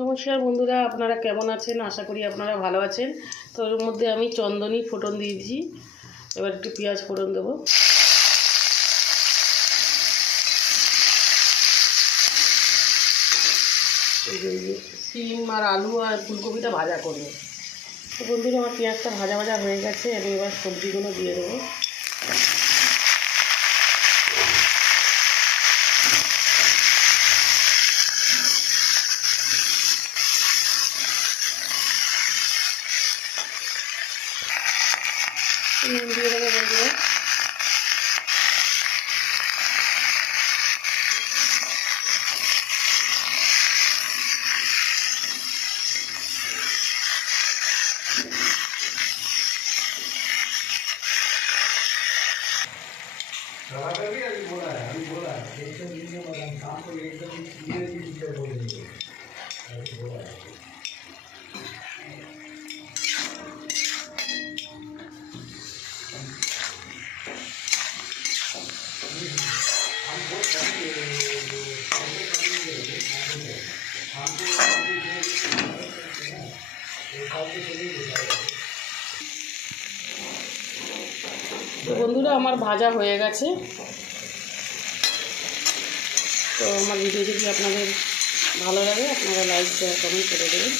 নমস্কার বন্ধুরা, আপনারা কেমন আছেন? আশা করি আপনারা ভালো আছেন। তো এর মধ্যে আমি চন্দনী ফোড়ন দিয়েছি। এবার একটু পেঁয়াজ ফোড়ন দেবো। সিম আর আলু আর ফুলকপিটা ভাজা করবো। তো বন্ধুরা, আমার পেঁয়াজটা ভাজা ভাজা হয়ে গেছে। আমি এবার সবজিগুলো দিয়ে দেবো। নুন দিয়ে দেবো বন্ধুরা। তো বন্ধুরা, আমার ভাজা হয়ে গেছে। তো আমার ভিডিও যদি আপনাদের ভালো লাগে, আপনারা লাইক শেয়ার কমেন্ট করে দেবেন।